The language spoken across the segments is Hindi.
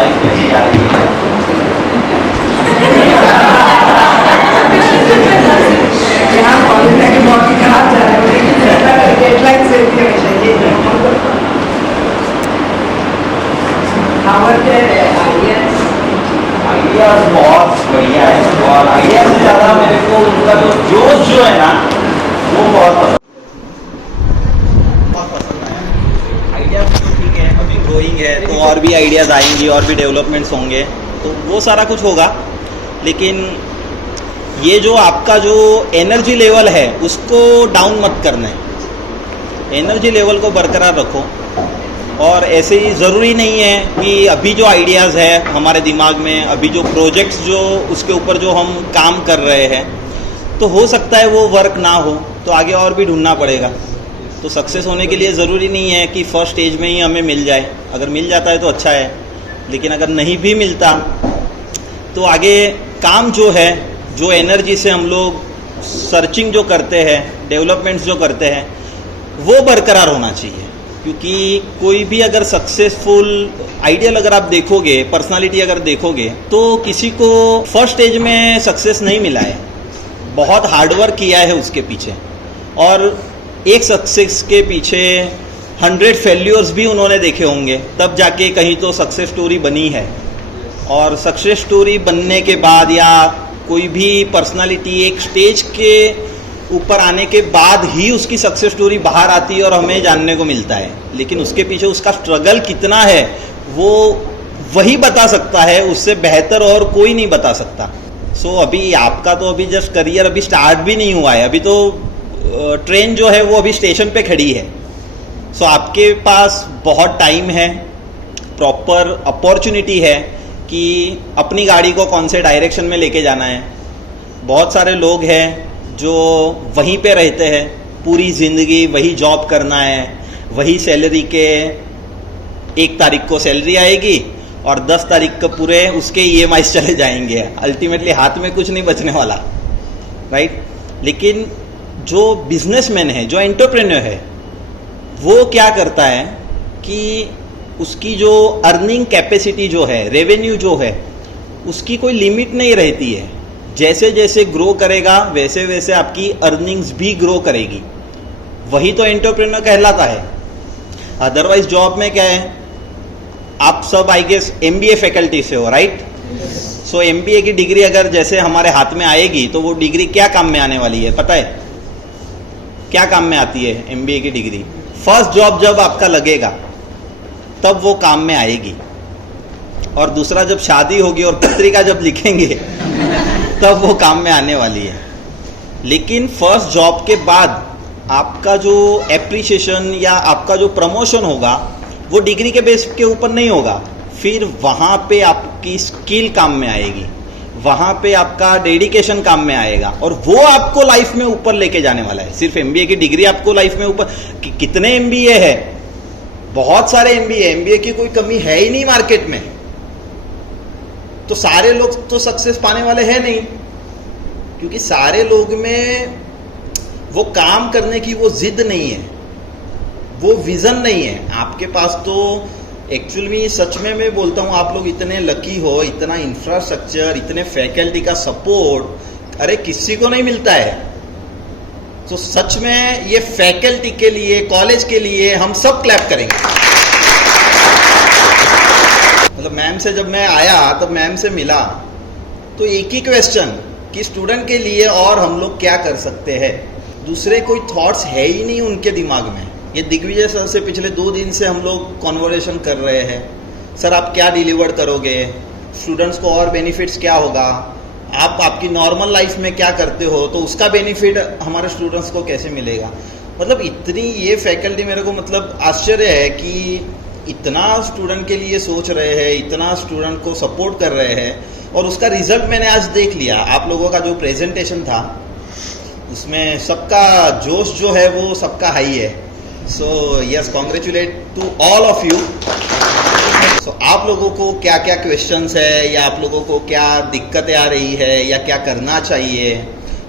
लाइफ कैसी जा रही है? यहाँ कॉलेज में बहुत ही खराब जा रहा है, लेकिन डेडलाइन से भी हमेशा ये आइडियाज बहुत बढ़िया है और आइडिया से ज़्यादा मेरे को उनका जो जोश जो है ना वो बहुत पसंद आया। आइडियाज तो ठीक है, अभी ग्रोइंग है तो और भी आइडियाज़ आएंगी और भी डेवलपमेंट्स होंगे, तो वो सारा कुछ होगा। लेकिन ये जो आपका जो एनर्जी लेवल है उसको डाउन मत करना है, एनर्जी लेवल को बरकरार रखो। और ऐसे ही ज़रूरी नहीं है कि अभी जो आइडियाज़ है हमारे दिमाग में, अभी जो प्रोजेक्ट्स जो उसके ऊपर जो हम काम कर रहे हैं, तो हो सकता है वो वर्क ना हो तो आगे और भी ढूंढना पड़ेगा। तो सक्सेस होने के लिए ज़रूरी नहीं है कि फर्स्ट स्टेज में ही हमें मिल जाए, अगर मिल जाता है तो अच्छा है, लेकिन अगर नहीं भी मिलता तो आगे काम जो है, जो एनर्जी से हम लोग सर्चिंग जो करते हैं, डेवलपमेंट्स जो करते हैं, वो बरकरार होना चाहिए। क्योंकि कोई भी अगर सक्सेसफुल आइडियल अगर आप देखोगे, पर्सनालिटी अगर देखोगे, तो किसी को फर्स्ट स्टेज में सक्सेस नहीं मिला है, बहुत हार्डवर्क किया है उसके पीछे, और एक सक्सेस के पीछे 100 फेल्यूर्स भी उन्होंने देखे होंगे, तब जाके कहीं तो सक्सेस स्टोरी बनी है। और सक्सेस स्टोरी बनने के बाद या कोई भी पर्सनालिटी एक स्टेज के ऊपर आने के बाद ही उसकी सक्सेस स्टोरी बाहर आती है और हमें जानने को मिलता है, लेकिन उसके पीछे उसका स्ट्रगल कितना है वो वही बता सकता है, उससे बेहतर और कोई नहीं बता सकता। सो अभी आपका तो अभी जस्ट करियर अभी स्टार्ट भी नहीं हुआ है, अभी तो ट्रेन जो है वो अभी स्टेशन पे खड़ी है। सो आपके पास बहुत टाइम है, प्रॉपर अपॉर्चुनिटी है कि अपनी गाड़ी को कौन से डायरेक्शन में लेके जाना है। बहुत सारे लोग हैं जो वहीं पे रहते हैं, पूरी ज़िंदगी वही जॉब करना है, वही सैलरी के 1 तारीख को सैलरी आएगी और 10 तारीख को पूरे उसके EMIs चले जाएंगे, अल्टीमेटली हाथ में कुछ नहीं बचने वाला, राइट। लेकिन जो बिजनेसमैन है, जो एंटरप्रेन्योर है, वो क्या करता है कि उसकी जो अर्निंग कैपेसिटी जो है, रेवेन्यू जो है, उसकी कोई लिमिट नहीं रहती है। जैसे जैसे ग्रो करेगा वैसे वैसे आपकी अर्निंग्स भी ग्रो करेगी, वही तो एंटरप्रेन्योर कहलाता है। अदरवाइज जॉब में क्या है, आप सब आई गेस MBA फैकल्टी से हो, राइट। सो MBA की डिग्री अगर जैसे हमारे हाथ में आएगी तो वो डिग्री क्या काम में आने वाली है पता है? क्या काम में आती है MBA की डिग्री? फर्स्ट जॉब जब आपका लगेगा तब वो काम में आएगी, और दूसरा जब शादी होगी और पत्रिका जब लिखेंगे तब वो काम में आने वाली है। लेकिन फर्स्ट जॉब के बाद आपका जो एप्रिसिएशन या आपका जो प्रमोशन होगा वो डिग्री के बेस के ऊपर नहीं होगा, फिर वहाँ पे आपकी स्किल काम में आएगी, वहाँ पे आपका डेडिकेशन काम में आएगा, और वो आपको लाइफ में ऊपर लेके जाने वाला है। सिर्फ MBA की डिग्री आपको लाइफ में ऊपर, कितने MBA है, बहुत सारे MBA की कोई कमी है ही नहीं मार्केट में, तो सारे लोग तो सक्सेस पाने वाले हैं नहीं, क्योंकि सारे लोग में वो काम करने की वो जिद नहीं है, वो विजन नहीं है। आपके पास तो एक्चुअल में सच में मैं बोलता हूँ, आप लोग इतने लकी हो, इतना इंफ्रास्ट्रक्चर, इतने फैकल्टी का सपोर्ट, अरे किसी को नहीं मिलता है। तो सच में ये फैकल्टी के लिए, कॉलेज के लिए हम सब क्लैप करेंगे। मतलब मैम से जब मैं आया तब मैम से मिला तो एक ही क्वेश्चन कि स्टूडेंट के लिए और हम लोग क्या कर सकते हैं, दूसरे कोई थॉट्स है ही नहीं उनके दिमाग में। ये दिग्विजय सर से पिछले 2 दिन से हम लोग कॉन्वर्सेशन कर रहे हैं, सर आप क्या डिलीवर करोगे, स्टूडेंट्स को और बेनिफिट्स क्या होगा, आप आपकी नॉर्मल लाइफ में क्या करते हो तो उसका बेनिफिट हमारे स्टूडेंट्स को कैसे मिलेगा। मतलब इतनी ये फैकल्टी, मेरे को मतलब आश्चर्य है कि इतना स्टूडेंट के लिए सोच रहे हैं, इतना स्टूडेंट को सपोर्ट कर रहे हैं, और उसका रिजल्ट मैंने आज देख लिया। आप लोगों का जो प्रेजेंटेशन था उसमें सबका जोश जो है वो सबका हाई है। So yes, congratulate to all of you. So आप लोगों को क्या क्या क्वेश्चंस है, या आप लोगों को क्या दिक्कतें आ रही है, या क्या करना चाहिए,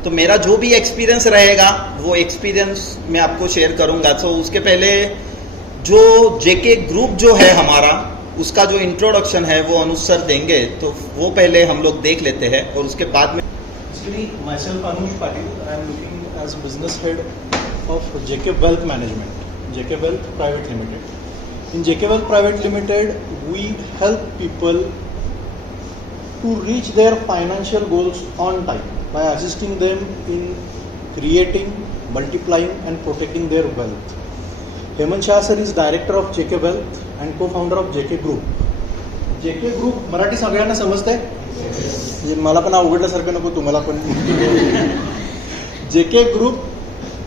तो मेरा जो भी एक्सपीरियंस रहेगा वो एक्सपीरियंस मैं आपको शेयर करूंगा। सो उसके पहले जो जेके ग्रुप जो है हमारा, उसका जो इंट्रोडक्शन है वो अनुज सर देंगे, तो वो पहले हम लोग देख लेते हैं और उसके बाद में Basically, myself Anush Patil, I am looking as business head of JK Wealth Management, JK Wealth Private Limited. In JK Wealth Private Limited, we help people to reach their financial goals on time by assisting them in creating, multiplying and protecting their wealth. Hemant Shah sir is director of JK Wealth and co-founder of JK Group. JK Group Marathi सगळ्यांना समजतंय? म्हणजे मला पण अवघडल्यासारखं नको, तुम्हाला पण. जे के ग्रुप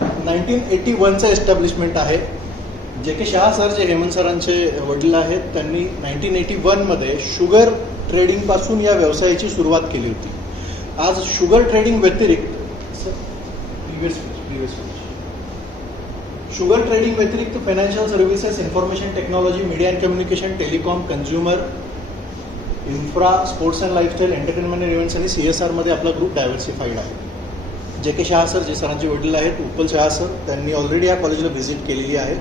1981चं एस्टॅब्लिशमेंट आहे. जे के शाह सर जे हेमंत सरांचे वडील आहेत, त्यांनी 1981मध्ये शुगर ट्रेडिंगपासून या व्यवसायाची सुरुवात केली होती. आज शुगर ट्रेडिंग व्यतिरिक्त शुगर ट्रेडिंग व्यतिरिक्त financial services, information technology, media and communication, telecom, consumer, infra, sports and lifestyle, entertainment and events आणि CSRमध्ये आपला ग्रुप डायव्हर्सिफाईड आहे. जे के शहा सर जे सरांचे वडील आहेत, उत्पल शहा सर, त्यांनी ऑलरेडी या कॉलेजला व्हिजिट केलेली आहे.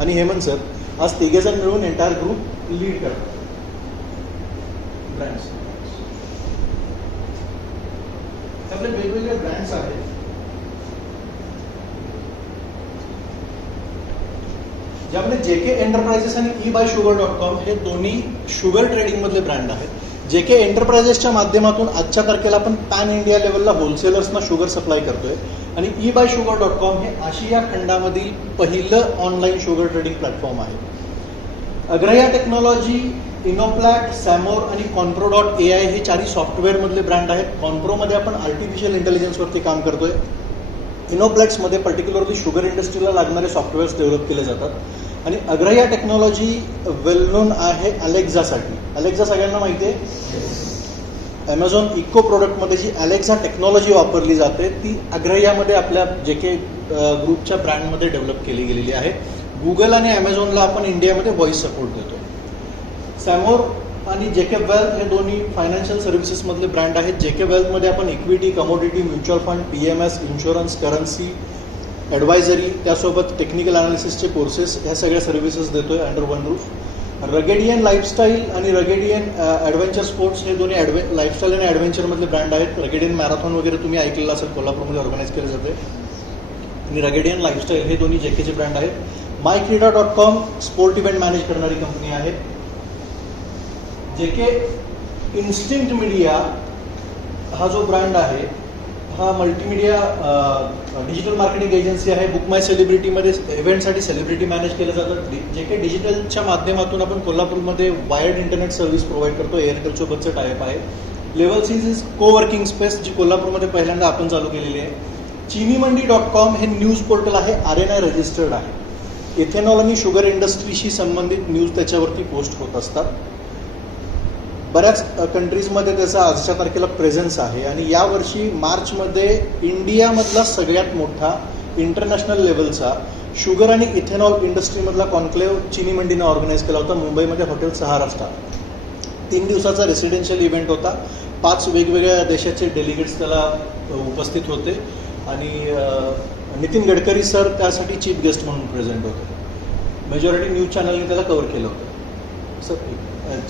आणि हेमंत सर आज तिघेजण मिळून एंटायर ग्रुप लीड करतात. ब्रँड्स आपले वेगवेगळे ब्रँड्स आहेत. ज्यामध्ये JK एंटरप्राइजेस आणि eBuySugar.com हे दोन्ही शुगर ट्रेडिंगमधले ब्रँड आहेत. JK एंटरप्राइजेसच्या माध्यमातून आजच्या तारखेला आपण पॅन इंडिया लेवलला होलसेलर्सना शुगर सप्लाय करतोय आणि eBuySugar.com हे आशिया खंडामधील पहिलं ऑनलाईन शुगर ट्रेडिंग प्लॅटफॉर्म आहे. अग्रया टेक्नॉलॉजी, इनोप्लॅट, सॅमोर आणि कॉन्प्रो.ai हे चारही सॉफ्टवेअरमधले ब्रँड आहेत. कॉन्प्रोमध्ये आपण आर्टिफिशियल इंटेलिजन्सवरती काम करतोय. इनोप्लॅट्समध्ये पर्टिक्युलरली शुगर इंडस्ट्रीला लागणारे सॉफ्टवेअर्स डेव्हलप केले जातात. आणि अग्रया टेक्नॉलॉजी वेल नोन आहे अलेक्झासाठी. अलेक्झा सगळ्यांना माहिती आहे. ॲमेझॉन इको प्रोडक्टमध्ये जी अलेक्झा टेक्नॉलॉजी वापरली जाते ती अग्रयामध्ये आपल्या JK ग्रुपच्या ब्रँडमध्ये डेव्हलप केली गेलेली आहे. गुगल आणि ॲमेझॉनला आपण इंडियामध्ये व्हॉइस सपोर्ट देतो. सॅमोर आणि JK वेल्थ हे दोन्ही फायनान्शियल सर्व्हिसेसमधले ब्रँड आहेत. JK वेल्थमध्ये आपण equity, commodity, mutual fund, PMS, insurance, currency, advisory, त्यासोबत टेक्निकल अनालिसिसचे कोर्सेस, ह्या सगळ्या सर्व्हिसेस देतोय अंडर वन रूफ. रगेडियन लाईफस्टाईल आणि रगेडियन ॲडव्हेंचर स्पोर्ट्स हे दोन्ही लाईफस्टाईल आणि ॲडव्हेंचरमधले ब्रँड आहेत. रगेडियन मॅरेथॉन वगैरे तुम्ही ऐकलेलं असेल, कोल्हापूरमध्ये ऑर्गनाईज केले जाते. आणि रगेडियन लाईफस्टाईल हे दोन्ही JKचे ब्रँड आहेत. mycreeda.com स्पोर्ट इव्हेंट मॅनेज करणारी कंपनी आहे. JK इन्स्टिंक्ट मीडिया हा जो ब्रँड आहे हा मल्टीमीडिया डिजिटल मार्केटिंग एजन्सी आहे. बुक माय सेलिब्रिटीमध्ये इव्हेंटसाठी सेलिब्रिटी मॅनेज केलं जातं. JK डिजिटलच्या माध्यमातून आपण कोल्हापूरमध्ये वायर्ड इंटरनेट सर्व्हिस प्रोव्हाइड करतो. एअरटेलसोबतचं टायप आहे. लेवल 6 इज कोवर्किंग स्पेस, जी कोल्हापूरमध्ये पहिल्यांदा आपण चालू केलेली आहे. चीनीमंडी.com हे न्यूज पोर्टल आहे, RNI रजिस्टर्ड आहे. इथेनॉल आणि शुगर इंडस्ट्रीशी संबंधित न्यूज त्याच्यावरती पोस्ट होत असतात. बऱ्याच कंट्रीजमध्ये त्याचा आजच्या तारखेला प्रेझेन्स आहे. आणि यावर्षी मार्चमध्ये इंडियामधला सगळ्यात मोठा इंटरनॅशनल लेवलचा शुगर आणि इथेनॉल इंडस्ट्रीमधला कॉन्क्लेव्ह चिनी मंडीनं ऑर्गनाईज केला होता मुंबईमध्ये हॉटेल सहाराष्ट्र. 3 दिवसाचा रेसिडेन्शियल इव्हेंट होता. 5 वेगवेगळ्या देशाचे डेलिगेट्स त्याला उपस्थित होते आणि नितीन गडकरी सर त्यासाठी चीफ गेस्ट म्हणून प्रेझेंट होते. मेजॉरिटी न्यूज चॅनलने त्याला कव्हर केलं होतं. सर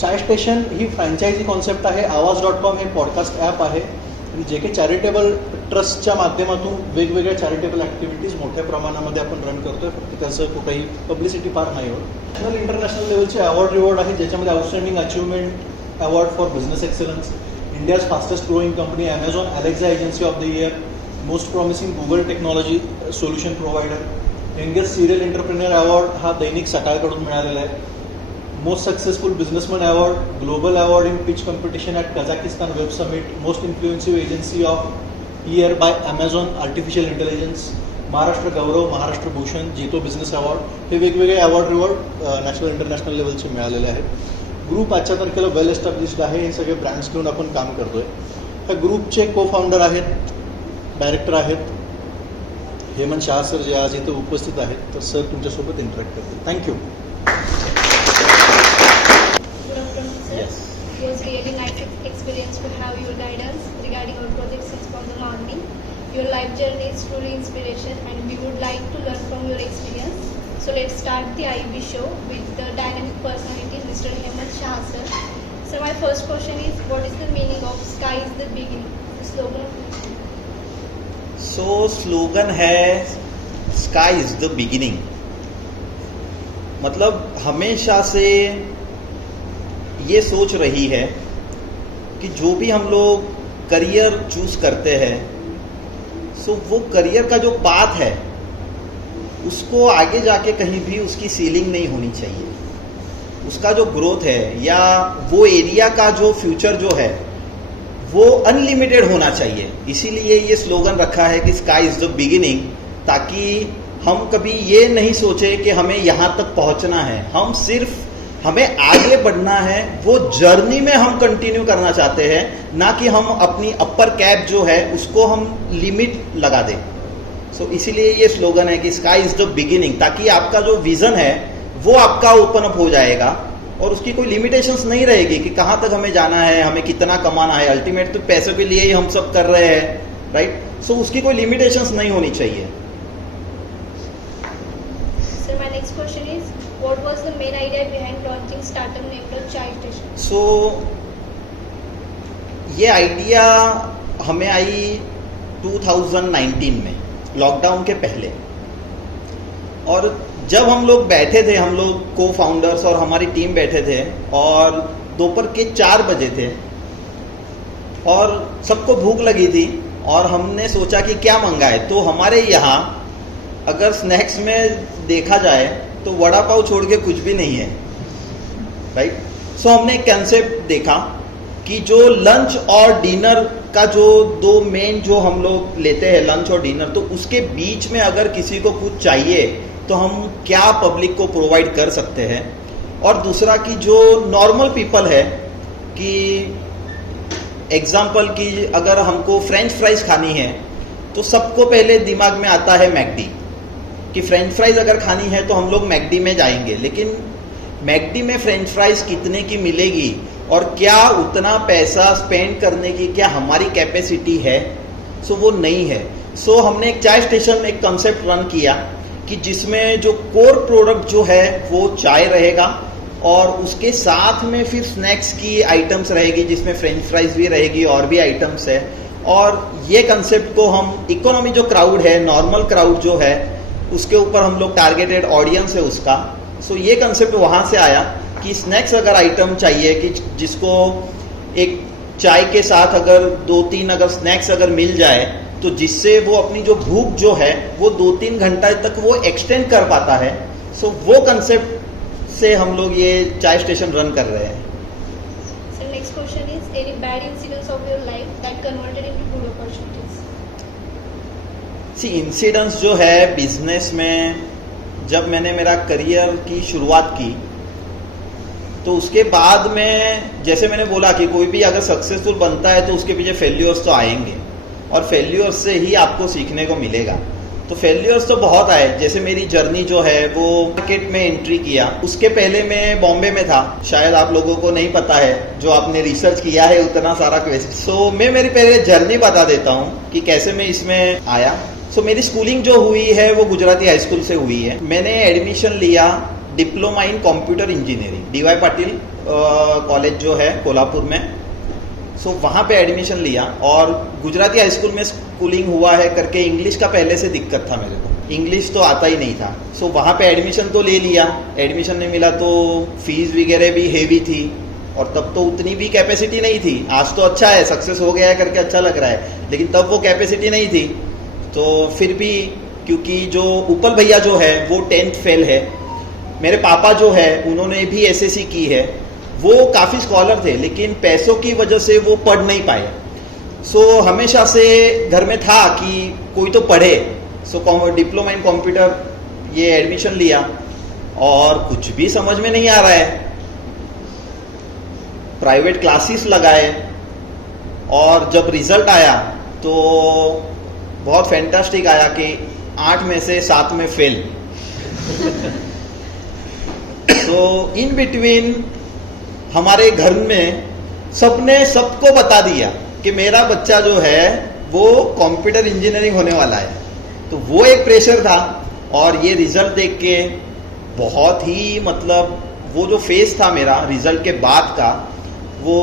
चाय स्टेशन ही फ्रँचायझी कॉन्सेप्ट आहे. आवाज.com हे पॉडकास्ट ॲप आहे. आणि JK चॅरिटेबल ट्रस्टच्या माध्यमातून वेगवेगळ्या चॅरिटेबल ॲक्टिव्हिटीज मोठ्या प्रमाणामध्ये आपण रन करतोय. फक्त त्याचं कुठेही पब्लिसिटी फार नाही होत. नॅशनल इंटरनॅशनल लेवलचे अवॉर्ड रिवॉर्ड आहे, ज्याच्यामध्ये outstanding achievement award for business excellence, India's fastest growing company, Amazon Alexa agency of the year, most promising Google technology solution provider, youngest serial entrepreneur award हा दैनिक सकाळकडून मिळालेला आहे. Most successful businessman award, global award in pitch competition at Kazakhstan web summit, most influencive agency of year by Amazon artificial intelligence, Maharashtra Gaurav, Maharashtra Bhushan, JITO business award, हे वेगवेगळे अवॉर्ड रिवॉर्ड नॅशनल इंटरनॅशनल लेवलचे मिळालेले आहेत. ग्रुप आजच्या तारखेला वेल एस्टॅब्लिश्ड आहे. हे सगळे ब्रँड्स घेऊन आपण काम करतोय. त्या ग्रुपचे को फाउंडर आहेत, डायरेक्टर आहेत हेमंत शाह सर, जे आज इथे उपस्थित आहेत. तर सर तुमच्यासोबत इंटरॅक्ट करतील. Thank you. It was really nice experience to have your guidance regarding our project since from the morning. Your life journey is truly inspiration and we would like to learn from your experience. So let's start the IB show with the dynamic personality Mr. Hemant Shah So my first question is, what is the meaning of sky is the beginning? The slogan. So slogan है स्काई इज द बिगिनिंग। मतलब हमेशा से ये सोच रही है कि जो भी हम लोग करियर चूज करते हैं, सो वो करियर का जो पाथ है उसको आगे जाके कहीं भी उसकी सीलिंग नहीं होनी चाहिए। उसका जो ग्रोथ है या वो एरिया का जो फ्यूचर जो है वो अनलिमिटेड होना चाहिए। इसीलिए ये स्लोगन रखा है कि स्काई इज द बिगिनिंग, ताकि हम कभी ये नहीं सोचे कि हमें यहाँ तक पहुँचना है। हम सिर्फ हमें आगे बढ़ना है, वो जर्नी में हम कंटिन्यू करना चाहते हैं, ना कि हम अपनी अपर कैप जो है उसको हम लिमिट लगा दें। सो इसीलिए ये स्लोगन है कि स्काई इज द बिगिनिंग, ताकि आपका जो विजन है वो आपका ओपन अप हो जाएगा और उसकी कोई लिमिटेशंस नहीं रहेगी कि कहाँ तक हमें जाना है, हमें कितना कमाना है। अल्टीमेट तो पैसे के लिए ही हम सब कर रहे हैं, राइट? सो उसकी कोई लिमिटेशंस नहीं होनी चाहिए। So my next question is, what was the main idea behind launching startup named the Chai Station? सो ये आइडिया हमें आई 2019 में, लॉकडाउन के पहले। और जब हम लोग बैठे थे, हम लोग को फाउंडर्स और हमारी टीम बैठे थे और दोपहर के 4 बजे थे और सबको भूख लगी थी और हमने सोचा कि क्या मंगाए। तो हमारे यहाँ अगर स्नैक्स में देखा जाए तो वड़ा पाव छोड़ के कुछ भी नहीं है, राइट? सो हमने एक कंसेप्ट देखा कि जो लंच और डिनर का जो दो मेन जो हम लोग लेते हैं, लंच और डिनर, तो उसके बीच में अगर किसी को कुछ चाहिए तो हम क्या पब्लिक को प्रोवाइड कर सकते हैं। और दूसरा कि जो नॉर्मल पीपल है, कि एग्जांपल कि अगर हमको फ्रेंच फ्राइज खानी है तो सबको पहले दिमाग में आता है मैकडी, कि फ्रेंच फ्राइज अगर खानी है तो हम लोग मैकडी में जाएंगे। लेकिन मैकडी में फ्रेंच फ्राइज कितने की मिलेगी और क्या उतना पैसा स्पेंड करने की क्या हमारी कैपेसिटी है, सो वो नहीं है। सो हमने एक चाय स्टेशन एक कंसेप्ट रन किया कि जिसमें जो कोर प्रोडक्ट जो है वो चाय रहेगा और उसके साथ में फिर स्नैक्स की आइटम्स रहेगी, जिसमें फ्रेंच फ्राइज भी रहेगी और भी आइटम्स है। और ये कंसेप्ट को हम इकोनॉमी जो क्राउड है, नॉर्मल क्राउड जो है, उसके ऊपर हम लोग टारगेटेड ऑडियंस है उसका। सो ये कंसेप्ट वहाँ से आया कि स्नैक्स अगर आइटम चाहिए कि जिसको एक चाय के साथ अगर 2-3 अगर स्नैक्स अगर मिल जाए तो जिससे वो अपनी जो भूख जो है वो 2-3 घंटा तक वो एक्सटेंड कर पाता है। सो वो कंसेप्ट से हम लोग ये चाय स्टेशन रन कर रहे हैं। So next question is, any bad incidents of your life that converted into good opportunities? C incidents जो है बिजनेस में, जब मैंने मेरा करियर की शुरुआत की तो उसके बाद में जैसे मैंने बोला कि कोई भी अगर सक्सेसफुल बनता है तो उसके पीछे फेल्यूर्स तो आएंगे और फेल्यूर्स से ही आपको सीखने को मिलेगा। तो फेल्यूर्स तो बहुत आए। जैसे मेरी जर्नी जो है वो मार्केट में एंट्री किया, उसके पहले मैं बॉम्बे में था, शायद आप लोगों को नहीं पता है, जो आपने रिसर्च किया है उतना सारा क्वेश्चन। सो मैं मेरी पहले जर्नी बता देता हूँ कि कैसे मैं इसमें आया। सो मेरी स्कूलिंग जो हुई है वो गुजराती हाई स्कूल से हुई है। मैंने एडमिशन लिया diploma in computer engineering, DY Patil college जो है कोल्हापुर में। सो वहाँ पे एडमिशन लिया और गुजराती हाई स्कूल में स्कूलिंग हुआ है करके इंग्लिश का पहले से दिक्कत था मेरे को, इंग्लिश तो आता ही नहीं था। सो वहाँ पे एडमिशन तो ले लिया, एडमिशन नहीं मिला तो फीस वगैरह भी हेवी थी और तब तो उतनी भी कैपेसिटी नहीं थी। आज तो अच्छा है, सक्सेस हो गया है करके अच्छा लग रहा है, लेकिन तब वो कैपेसिटी नहीं थी। तो फिर भी क्योंकि जो उपल भैया जो है वो 10th फेल है, मेरे पापा जो है उन्होंने भी SSC की है, वो काफ़ी स्कॉलर थे लेकिन पैसों की वजह से वो पढ़ नहीं पाए। सो हमेशा से घर में था कि कोई तो पढ़े। सो डिप्लोमा इन कंप्यूटर ये एडमिशन लिया और कुछ भी समझ में नहीं आ रहा है। प्राइवेट क्लासेस लगाए और जब रिजल्ट आया तो बहुत फैंटास्टिक आया कि 8 में से 7 में फेल। तो इन बिटवीन हमारे घर में सबने सबको बता दिया कि मेरा बच्चा जो है वो कंप्यूटर इंजीनियरिंग होने वाला है। तो वो एक प्रेशर था और ये रिजल्ट देख के बहुत ही मतलब वो जो फेस था मेरा रिजल्ट के बाद का, वो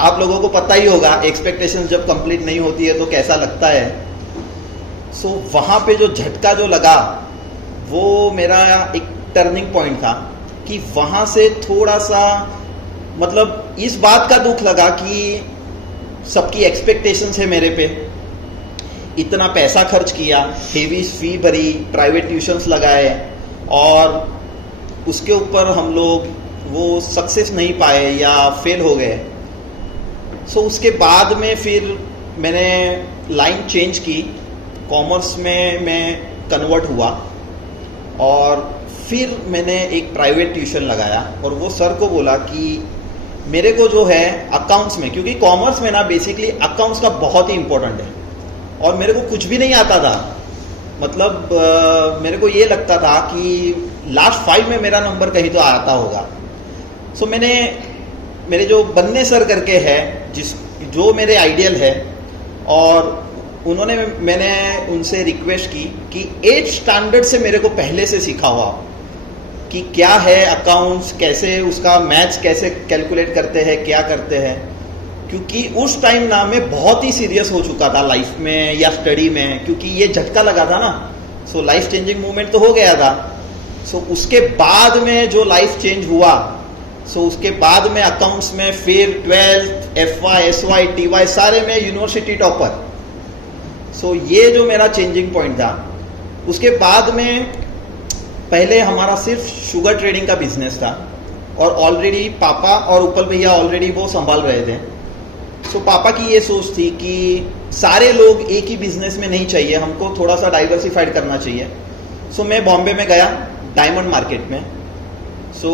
आप लोगों को पता ही होगा, एक्सपेक्टेशंस जब कंप्लीट नहीं होती है तो कैसा लगता है। सो वहाँ पे जो झटका जो लगा वो मेरा एक टर्निंग पॉइंट था कि वहाँ से थोड़ा सा मतलब इस बात का दुख लगा कि सबकी एक्सपेक्टेशंस है मेरे पे, इतना पैसा खर्च किया, हेवी फी भरी, प्राइवेट ट्यूशन्स लगाए और उसके ऊपर हम लोग वो सक्सेस नहीं पाए या फेल हो गए। सो उसके बाद में फिर मैंने लाइन चेंज की, कॉमर्स में मैं कन्वर्ट हुआ और फिर मैंने एक प्राइवेट ट्यूशन लगाया और वो सर को बोला कि मेरे को जो है अकाउंट्स में, क्योंकि कॉमर्स में ना बेसिकली अकाउंट्स का बहुत ही इंपॉर्टेंट है और मेरे को कुछ भी नहीं आता था। मतलब मेरे को ये लगता था कि लास्ट 5 में मेरा नंबर कहीं तो आता होगा। सो मैंने मेरे जो बन्ने सर करके है जो मेरे आइडियल है और मैंने उनसे रिक्वेस्ट की कि 8 स्टैंडर्ड से मेरे को पहले से सिखा हुआ कि क्या है अकाउंट्स, कैसे उसका मैथ्स कैसे कैलकुलेट करते हैं, क्या करते हैं। क्योंकि उस टाइम ना मैं बहुत ही सीरियस हो चुका था लाइफ में या स्टडी में, क्योंकि ये झटका लगा था ना। सो लाइफ चेंजिंग मूवमेंट तो हो गया था। सो उसके बाद में जो लाइफ चेंज हुआ, सो उसके बाद में अकाउंट्स में फिर 12th FY SY TY सारे में यूनिवर्सिटी टॉपर। सो ये जो मेरा चेंजिंग पॉइंट था। उसके बाद में पहले हमारा सिर्फ शुगर ट्रेडिंग का बिजनेस था और ऑलरेडी पापा और उपल भैया ऑलरेडी वो संभाल रहे थे। सो पापा की ये सोच थी कि सारे लोग एक ही बिजनेस में नहीं चाहिए, हमको थोड़ा सा डाइवर्सिफाइड करना चाहिए। सो मैं बॉम्बे में गया डायमंड मार्केट में। सो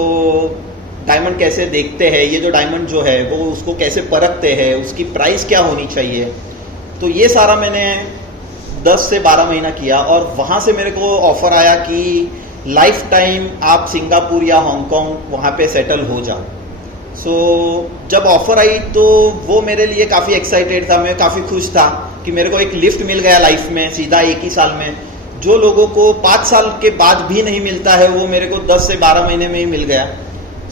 डायमंड कैसे देखते हैं, ये जो डायमंड जो है वो उसको कैसे परखते हैं, उसकी प्राइस क्या होनी चाहिए, तो ये सारा मैंने 10 से 12 महीना किया और वहाँ से मेरे को ऑफर आया कि लाइफ टाइम आप सिंगापुर या हांगकांग वहाँ पे सेटल हो जाओ। सो जब ऑफर आई तो वो मेरे लिए काफ़ी एक्साइटेड था, मैं काफ़ी खुश था कि मेरे को एक लिफ्ट मिल गया लाइफ में सीधा एक ही साल में। जो लोगों को 5 साल के बाद भी नहीं मिलता है वो मेरे को 10 से 12 महीने में ही मिल गया।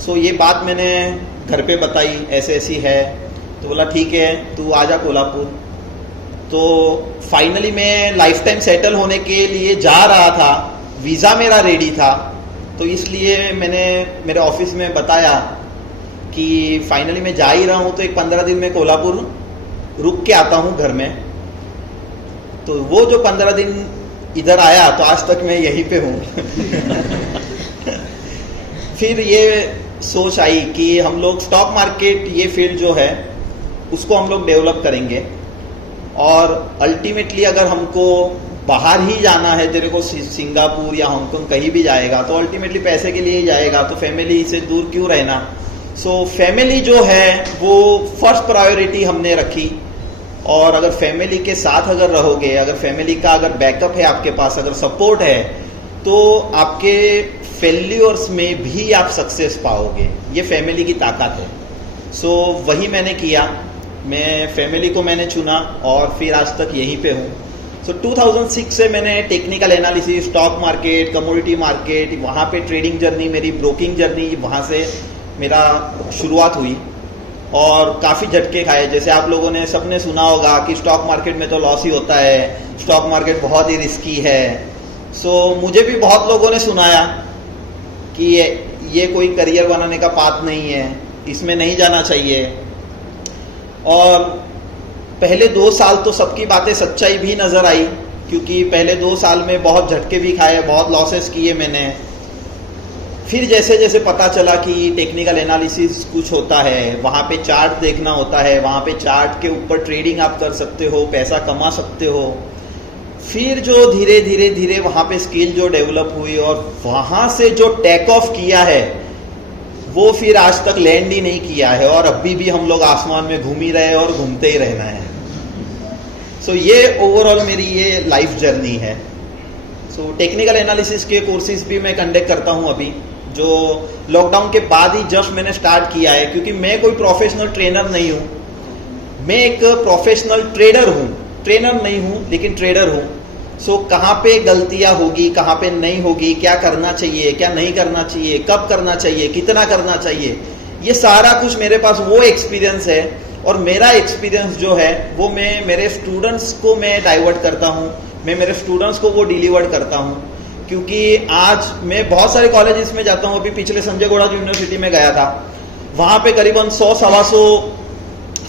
सो ये बात मैंने घर पे बताई, ऐसे ऐसी है, तो बोला ठीक है तू आजा कोल्हापुर। तो फाइनली मैं लाइफ टाइम सेटल होने के लिए जा रहा था, वीज़ा मेरा रेडी था, तो इसलिए मैंने मेरे ऑफिस में बताया कि फाइनली मैं जा ही रहा हूँ तो एक 15 दिन में कोल्हापुर रुक के आता हूँ घर में। तो वो जो 15 दिन इधर आया तो आज तक मैं यहीं पे हूँ। फिर ये सोच आई कि हम लोग स्टॉक मार्केट ये फील्ड जो है उसको हम लोग डेवलप करेंगे और अल्टीमेटली अगर हमको बाहर ही जाना है, तेरे को सिंगापुर या हांगकांग कहीं भी जाएगा तो अल्टीमेटली पैसे के लिए ही जाएगा, तो फैमिली से दूर क्यों रहना। सो फैमिली जो है वो फर्स्ट प्रायोरिटी हमने रखी और अगर फैमिली के साथ अगर रहोगे, अगर फैमिली का अगर बैकअप है आपके पास, अगर सपोर्ट है, तो आपके फेल्यूर्स में भी आप सक्सेस पाओगे। ये फैमिली की ताकत है। सो वही मैंने किया, मैं फैमिली को मैंने चुना और फिर आज तक यहीं पे हूँ। सो 2006 से मैंने technical analysis, stock market, commodity market, वहाँ पे ट्रेडिंग जर्नी, मेरी ब्रोकिंग जर्नी वहाँ से मेरा शुरुआत हुई और काफ़ी झटके खाए। जैसे आप लोगों ने सबने सुना होगा कि स्टॉक मार्केट में तो लॉस ही होता है, स्टॉक मार्केट बहुत ही रिस्की है। सो मुझे भी बहुत लोगों ने सुनाया कि ये कोई करियर बनाने का पाथ नहीं है, इसमें नहीं जाना चाहिए। और पहले 2 साल तो सबकी बातें सच्चाई भी नज़र आई, क्योंकि पहले 2 साल में बहुत झटके भी खाए, बहुत लॉसेस किए मैंने। फिर जैसे जैसे पता चला कि टेक्निकल एनालिसिस कुछ होता है, वहाँ पे चार्ट देखना होता है, वहाँ पे चार्ट के ऊपर ट्रेडिंग आप कर सकते हो, पैसा कमा सकते हो। फिर जो धीरे धीरे धीरे वहाँ पे स्किल जो डेवलप हुई और वहाँ से जो टेक ऑफ किया है वो फिर आज तक लैंड ही नहीं किया है और अभी भी हम लोग आसमान में घूम ही रहे और घूमते ही रहना है। सो ये ओवरऑल मेरी ये लाइफ जर्नी है। सो टेक्निकल एनालिसिस के कोर्सेज भी मैं कंडक्ट करता हूँ अभी, जो लॉकडाउन के बाद ही जस्ट मैंने स्टार्ट किया है, क्योंकि मैं कोई प्रोफेशनल ट्रेनर नहीं हूँ, मैं एक प्रोफेशनल ट्रेडर हूँ। ट्रेनर नहीं हूँ लेकिन ट्रेडर हूँ। सो कहाँ पे गलतियाँ होगी, कहाँ पे नहीं होगी, क्या करना चाहिए, क्या नहीं करना चाहिए, कब करना चाहिए, कितना करना चाहिए, ये सारा कुछ मेरे पास वो एक्सपीरियंस है, और मेरा एक्सपीरियंस जो है वो मैं मेरे स्टूडेंट्स को मैं डाइवर्ट करता हूँ, मैं मेरे स्टूडेंट्स को वो डिलीवर करता हूँ। क्योंकि आज मैं बहुत सारे कॉलेजेस में जाता हूँ, अभी पिछले संजय घोड़ा यूनिवर्सिटी में गया था, वहाँ पे करीबन 100-125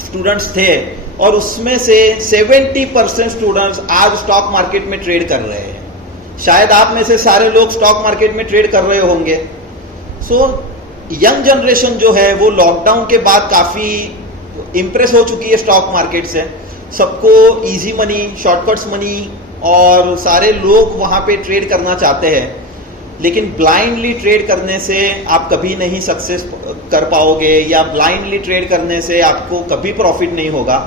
स्टूडेंट्स थे, और उसमें से 70% स्टूडेंट्स आज स्टॉक मार्केट में ट्रेड कर रहे हैं। शायद आप में से सारे लोग स्टॉक मार्केट में ट्रेड कर रहे होंगे। सो यंग जनरेशन जो है वो लॉकडाउन के बाद काफ़ी इम्प्रेस हो चुकी है स्टॉक मार्केट से। सबको इजी मनी, शॉर्टकट्स मनी, और सारे लोग वहाँ पे ट्रेड करना चाहते हैं, लेकिन ब्लाइंडली ट्रेड करने से आप कभी नहीं सक्सेस कर पाओगे, या ब्लाइंडली ट्रेड करने से आपको कभी प्रॉफिट नहीं होगा।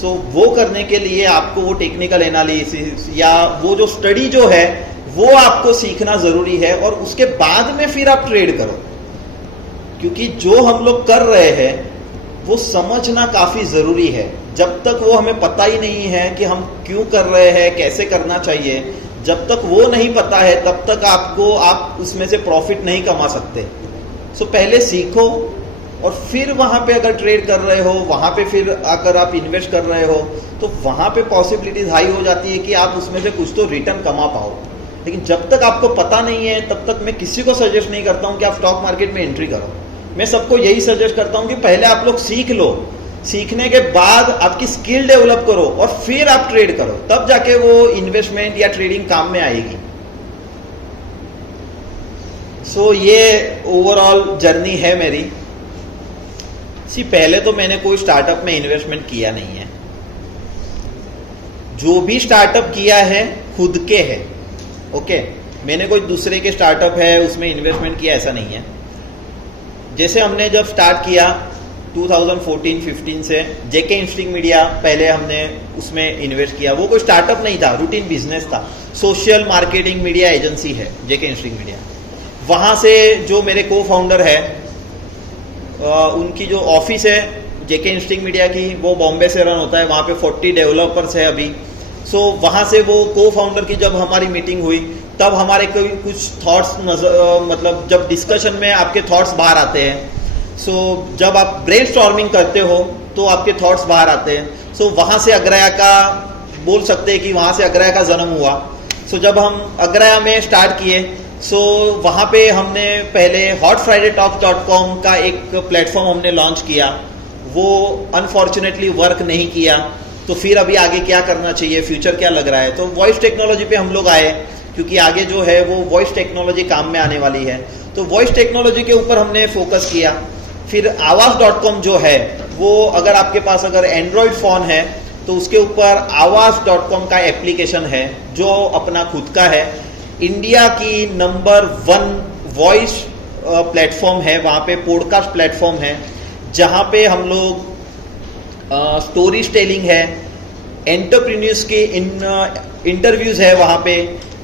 सो वो करने के लिए आपको वो टेक्निकल एनालिसिस या वो जो स्टडी जो है वो आपको सीखना ज़रूरी है, और उसके बाद में फिर आप ट्रेड करो। क्योंकि जो हम लोग कर रहे हैं वो समझना काफ़ी ज़रूरी है। जब तक वो हमें पता ही नहीं है कि हम क्यों कर रहे हैं, कैसे करना चाहिए, जब तक वो नहीं पता है तब तक आप उसमें से प्रॉफिट नहीं कमा सकते। सो पहले सीखो, और फिर वहाँ पे अगर ट्रेड कर रहे हो, वहाँ पे फिर अगर आप इन्वेस्ट कर रहे हो, तो वहाँ पे पॉसिबिलिटीज हाई हो जाती है कि आप उसमें से कुछ तो रिटर्न कमा पाओ। लेकिन जब तक आपको पता नहीं है तब तक मैं किसी को सजेस्ट नहीं करता हूँ कि आप स्टॉक मार्केट में एंट्री करो। मैं सबको यही सजेस्ट करता हूँ कि पहले आप लोग सीख लो, सीखने के बाद आपकी स्किल डेवलप करो, और फिर आप ट्रेड करो, तब जाके वो इन्वेस्टमेंट या ट्रेडिंग काम में आएगी। सो ये ओवरऑल जर्नी है मेरी। पहले तो मैंने कोई स्टार्टअप में इन्वेस्टमेंट किया नहीं है। जो भी स्टार्टअप किया है खुद के है, ओके। मैंने कोई दूसरे के स्टार्टअप है उसमें इन्वेस्टमेंट किया, ऐसा नहीं है। जैसे हमने जब स्टार्ट किया 2014-15 से जेके इंस्टिंग मीडिया, पहले हमने उसमें इन्वेस्ट किया। वो कोई स्टार्टअप नहीं था, रूटीन बिजनेस था। सोशल मार्केटिंग मीडिया एजेंसी है जेके इंस्टिंग मीडिया। वहाँ से जो मेरे को फाउंडर है, उनकी जो ऑफिस है जेके इंस्टिंग मीडिया की, वो बॉम्बे से रन होता है। वहाँ पे 40 डेवलपर्स है अभी। सो वहाँ से वो को फाउंडर की जब हमारी मीटिंग हुई, तब हमारे कोई कुछ थॉट्स मतलब जब डिस्कशन में आपके थॉट्स बाहर आते हैं। सो जब आप ब्रेनस्टॉर्मिंग करते हो तो आपके थॉट्स बाहर आते हैं। सो वहाँ से अग्रया का बोल सकते हैं कि वहाँ से अग्रया का जन्म हुआ। सो जब हम अग्रया में स्टार्ट किए, सो वहाँ पे हमने पहले hotfridaytalks.com का एक प्लेटफॉर्म हमने लॉन्च किया। वो अनफॉर्चुनेटली वर्क नहीं किया, तो फिर अभी आगे क्या करना चाहिए, फ्यूचर क्या लग रहा है, तो वॉइस टेक्नोलॉजी पे हम लोग आए, क्योंकि आगे जो है वो वॉइस टेक्नोलॉजी काम में आने वाली है। तो वॉइस टेक्नोलॉजी के ऊपर हमने फोकस किया। फिर आवाज़.com जो है वो, अगर आपके पास अगर एंड्रॉयड फ़ोन है तो उसके ऊपर आवाज़.com का एप्लीकेशन है जो अपना खुद का है। इंडिया की नंबर 1 वॉइस प्लेटफॉर्म है, वहाँ पे पॉडकास्ट प्लेटफॉर्म है, जहाँ पे हम लोग स्टोरीज टेलिंग है, एंटरप्रेन्योर्स के इंटरव्यूज़ है, वहाँ पे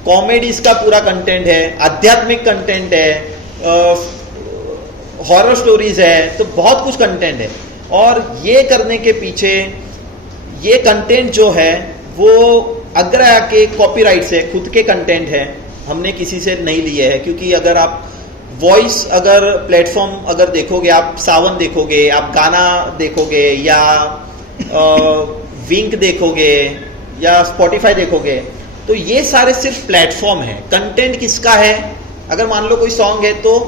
कॉमेडीज़ का पूरा कंटेंट है, आध्यात्मिक कंटेंट है, हॉरर स्टोरीज है, तो बहुत कुछ कंटेंट है। और ये करने के पीछे ये कंटेंट जो है वो अग्रया के कॉपीराइट से खुद के कंटेंट है, हमने किसी से नहीं लिए है। क्योंकि अगर आप वॉइस अगर प्लेटफॉर्म अगर देखोगे, आप सावन देखोगे, आप गाना देखोगे, या विंक देखोगे, या स्पॉटिफाई देखोगे, तो ये सारे सिर्फ प्लेटफॉर्म है। कंटेंट किसका है? अगर मान लो कोई सॉन्ग है तो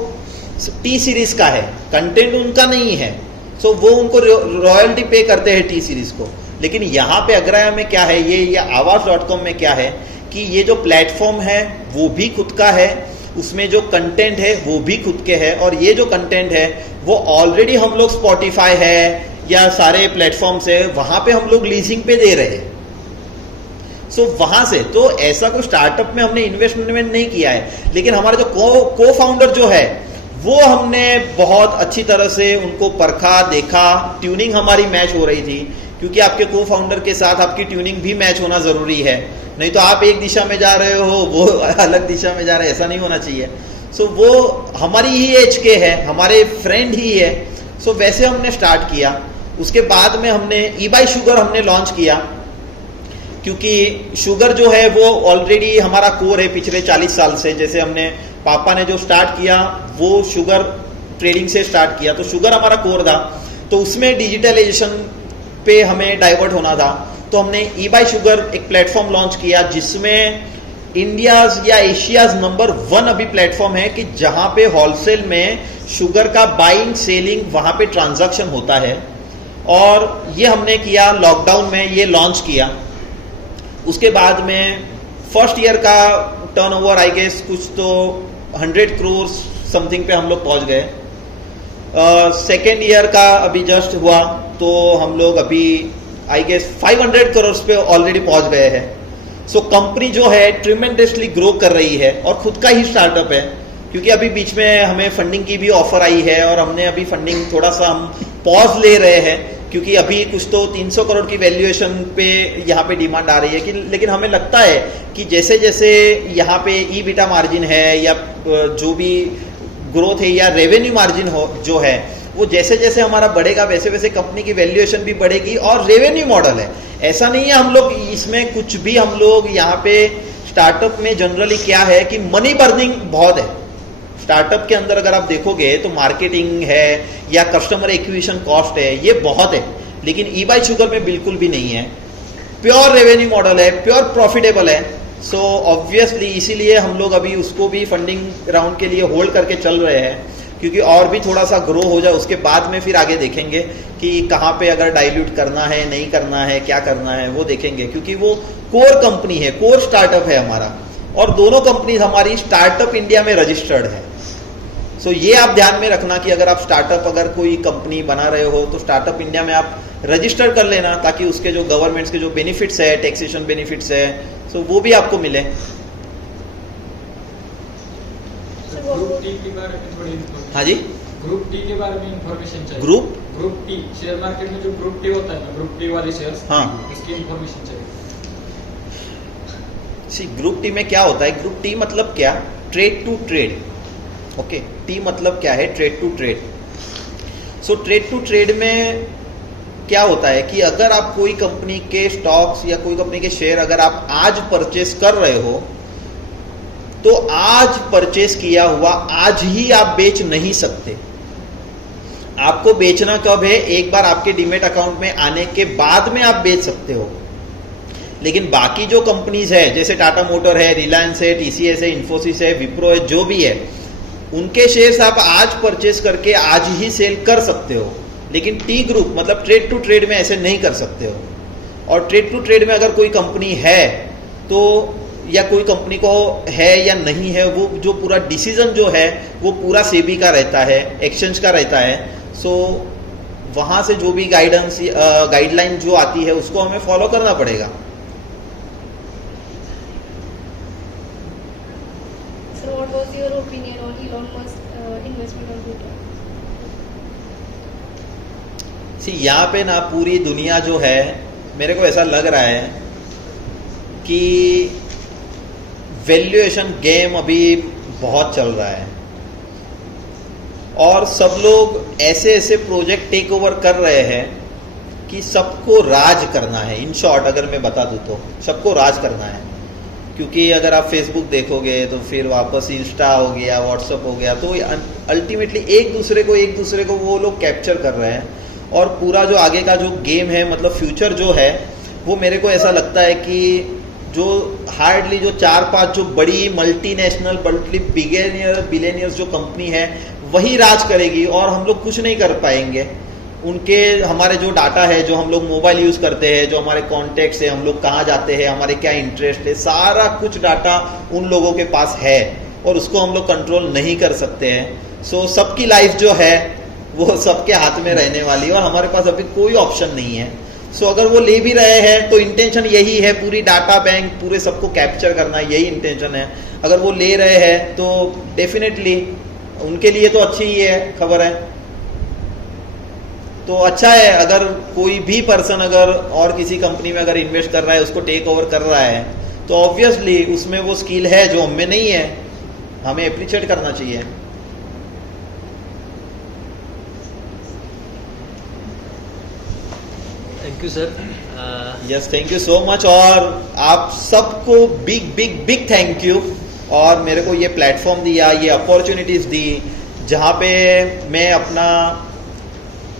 टी सीरीज का है, कंटेंट उनका नहीं है। सो वो उनको रॉयल्टी पे करते हैं टी सीरीज को। लेकिन यहाँ पे अग्रया में क्या है, ये आवाज़.com में क्या है कि ये जो प्लेटफॉर्म है वो भी खुद का है, उसमें जो कंटेंट है वो भी खुद के है, और ये जो कंटेंट है वो ऑलरेडी हम लोग स्पॉटिफाई है या सारे प्लेटफॉर्म से वहाँ पे हम लोग लीजिंग पे दे रहे हैं। सो वहाँ से तो ऐसा कोई स्टार्टअप में हमने इन्वेस्टमेंट नहीं किया है। लेकिन हमारा जो को फाउंडर जो है वो हमने बहुत अच्छी तरह से उनको परखा, देखा, ट्यूनिंग हमारी मैच हो रही थी। क्योंकि आपके को फाउंडर के साथ आपकी ट्यूनिंग भी मैच होना ज़रूरी है, नहीं तो आप एक दिशा में जा रहे हो, वो अलग दिशा में जा रहे हैं, ऐसा नहीं होना चाहिए। सो वो हमारी ही एज के है, हमारे फ्रेंड ही है। सो वैसे हमने स्टार्ट किया। उसके बाद में हमने eBuySugar हमने लॉन्च किया, क्योंकि शुगर जो है वो ऑलरेडी हमारा कोर है पिछले 40 साल से। जैसे हमने पापा ने जो स्टार्ट किया वो शुगर ट्रेडिंग से स्टार्ट किया, तो शुगर हमारा कोर था, तो उसमें डिजिटलाइजेशन पे हमें डाइवर्ट होना था। तो हमने ई बाय शुगर एक प्लेटफॉर्म लॉन्च किया जिसमें इंडियाज या एशियाज नंबर 1 अभी प्लेटफॉर्म है कि जहां पे होलसेल में शुगर का बाइंग सेलिंग वहां पे ट्रांजैक्शन होता है। और ये हमने किया लॉकडाउन में, ये लॉन्च किया। उसके बाद में फर्स्ट ईयर का टर्नओवर आई गेस कुछ तो 100 करोड़ समथिंग पे हम लोग पहुंच गए। सेकेंड ईयर का अभी जस्ट हुआ तो हम लोग अभी आई गेस 500 करोड़ पे ऑलरेडी पहुंच गए हैं। सो कंपनी जो है ट्रिमेंडसली ग्रो कर रही है और खुद का ही स्टार्टअप है, क्योंकि अभी बीच में हमें फंडिंग की भी ऑफर आई है और हमने अभी फंडिंग थोड़ा सा हम पॉज ले रहे हैं, क्योंकि अभी कुछ तो 300 करोड़ की वैल्यूएशन पे यहाँ पे डिमांड आ रही है कि, लेकिन हमें लगता है कि जैसे जैसे यहाँ पे ईबिटा मार्जिन है या जो भी ग्रोथ है या रेवेन्यू मार्जिन हो जो है वो जैसे जैसे हमारा बढ़ेगा वैसे वैसे कंपनी की वैल्यूएशन भी बढ़ेगी। और रेवेन्यू मॉडल है, ऐसा नहीं है हम लोग इसमें कुछ भी, हम लोग यहाँ पे स्टार्टअप में जनरली क्या है कि मनी बर्निंग बहुत है। स्टार्टअप के अंदर अगर आप देखोगे तो मार्केटिंग है या कस्टमर एक्विजिशन कॉस्ट है, ये बहुत है, लेकिन ई बाय शुगर में बिल्कुल भी नहीं है। प्योर रेवेन्यू मॉडल है, प्योर प्रॉफिटेबल है। सो ऑब्वियसली इसीलिए हम लोग अभी उसको भी फंडिंग राउंड के लिए होल्ड करके चल रहे हैं, क्योंकि और भी थोड़ा सा ग्रो हो जाए उसके बाद में फिर आगे देखेंगे कि कहाँ पे अगर डाइल्यूट करना है, नहीं करना है, क्या करना है वो देखेंगे, क्योंकि वो कोर कंपनी है, कोर स्टार्टअप है हमारा। और दोनों कंपनीज हमारी स्टार्टअप इंडिया में रजिस्टर्ड है। सो ये आप ध्यान में रखना कि अगर आप स्टार्टअप अगर कोई कंपनी बना रहे हो तो स्टार्टअप इंडिया में आप रजिस्टर कर लेना, ताकि उसके जो गवर्नमेंट्स के जो बेनिफिट्स है, टैक्सेशन बेनिफिट्स है, सो वो भी आपको मिले। ग्रुप टी के बारे में थोड़ी हाँ जी, ग्रुप टी के बारे में इंफॉर्मेशन चाहिए। ग्रुप टी शेयर मार्केट में जो ग्रुप टी होता है ना, ग्रुप टी वाले शेयर्स, हाँ, इसकी इंफॉर्मेशन चाहिए। ग्रुप टी में क्या होता है? ग्रुप टी मतलब क्या? Trade to trade. Okay, T मतलब क्या है? Trade to trade. So trade to trade में क्या होता है कि अगर आप कोई कंपनी के स्टॉक्स या कोई कंपनी के शेयर अगर आप आज परचेस कर रहे हो तो आज परचेस किया हुआ आज ही आप बेच नहीं सकते। आपको बेचना कब है? एक बार आपके डीमेट अकाउंट में आने के बाद में आप बेच सकते हो। लेकिन बाकी जो कंपनीज है जैसे टाटा मोटर है, रिलायंस है, टीसीएस है, इन्फोसिस है, विप्रो है, जो भी है, उनके शेयर्स आप आज परचेस करके आज ही सेल कर सकते हो। लेकिन टी ग्रुप मतलब ट्रेड टू ट्रेड में ऐसे नहीं कर सकते हो। और ट्रेड टू ट्रेड में अगर कोई कंपनी है तो या कोई कंपनी को है या नहीं है, वो जो पूरा डिसीजन जो है वो पूरा सेबी का रहता है, एक्सचेंज का रहता है। सो वहां से जो भी गाइडेंस गाइडलाइन जो आती है उसको हमें फॉलो करना पड़ेगा। So what was your opinion on Elon Musk investment on Twitter? यहाँ पे ना पूरी दुनिया जो है, मेरे को ऐसा लग रहा है कि वैल्यूएशन गेम अभी बहुत चल रहा है और सब लोग ऐसे ऐसे प्रोजेक्ट टेक ओवर कर रहे हैं कि सबको राज करना है। इन शॉर्ट अगर मैं बता दूं तो सबको राज करना है, क्योंकि अगर आप फेसबुक देखोगे तो फिर वापस इंस्टा हो गया, व्हाट्सअप हो गया, तो अल्टीमेटली एक दूसरे को वो लोग कैप्चर कर रहे हैं। और पूरा जो आगे का जो गेम है, मतलब फ्यूचर जो है, वो मेरे को ऐसा लगता है कि जो हार्डली जो 4-5 जो बड़ी मल्टीनेशनल बिलियनियर्स जो कंपनी है वही राज करेगी और हम लोग कुछ नहीं कर पाएंगे। उनके हमारे जो डाटा है, जो हम लोग मोबाइल यूज़ करते हैं, जो हमारे कॉन्टैक्ट्स है, हम लोग कहाँ जाते हैं, हमारे क्या इंटरेस्ट है, सारा कुछ डाटा उन लोगों के पास है और उसको हम लोग कंट्रोल नहीं कर सकते हैं। सो सबकी लाइफ जो है वो सबके हाथ में रहने वाली है और हमारे पास अभी कोई ऑप्शन नहीं है। सो अगर वो ले भी रहे हैं तो इंटेंशन यही है, पूरी डाटा बैंक पूरे सबको कैप्चर करना, यही इंटेंशन है। अगर वो ले रहे हैं तो डेफिनेटली उनके लिए तो अच्छी ही है खबर है। तो अच्छा है अगर कोई भी पर्सन अगर और किसी कंपनी में अगर इन्वेस्ट कर रहा है, उसको टेक ओवर कर रहा है, तो ऑब्वियसली उसमें वो स्किल है जो हमें नहीं है, हमें एप्रिशिएट करना चाहिए। Thank you sir. Yes, thank you so much. और आप सबको big big big thank you. और मेरे को ये प्लेटफॉर्म दिया, ये अपॉर्चुनिटीज दी, जहाँ पे मैं अपना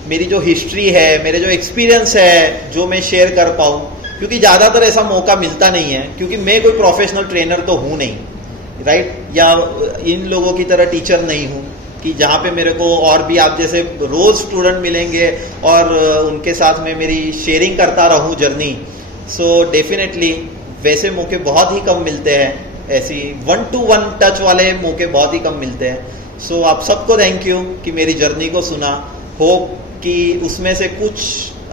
मेरी जो हिस्ट्री है, मेरे जो एक्सपीरियंस है, जो मैं शेयर कर पाऊँ, क्योंकि ज़्यादातर ऐसा मौका मिलता नहीं है, क्योंकि मैं कोई प्रोफेशनल ट्रेनर तो हूँ नहीं, राइट, या इन लोगों की तरह टीचर नहीं हूँ कि जहाँ पे मेरे को और भी आप जैसे रोज़ स्टूडेंट मिलेंगे और उनके साथ में मेरी शेयरिंग करता रहूँ जर्नी। सो डेफिनेटली वैसे मौके बहुत ही कम मिलते हैं, ऐसी 1-to-1 टच वाले मौके बहुत ही कम मिलते हैं। सो आप सबको थैंक यू कि मेरी जर्नी को सुना, होप कि उसमें से कुछ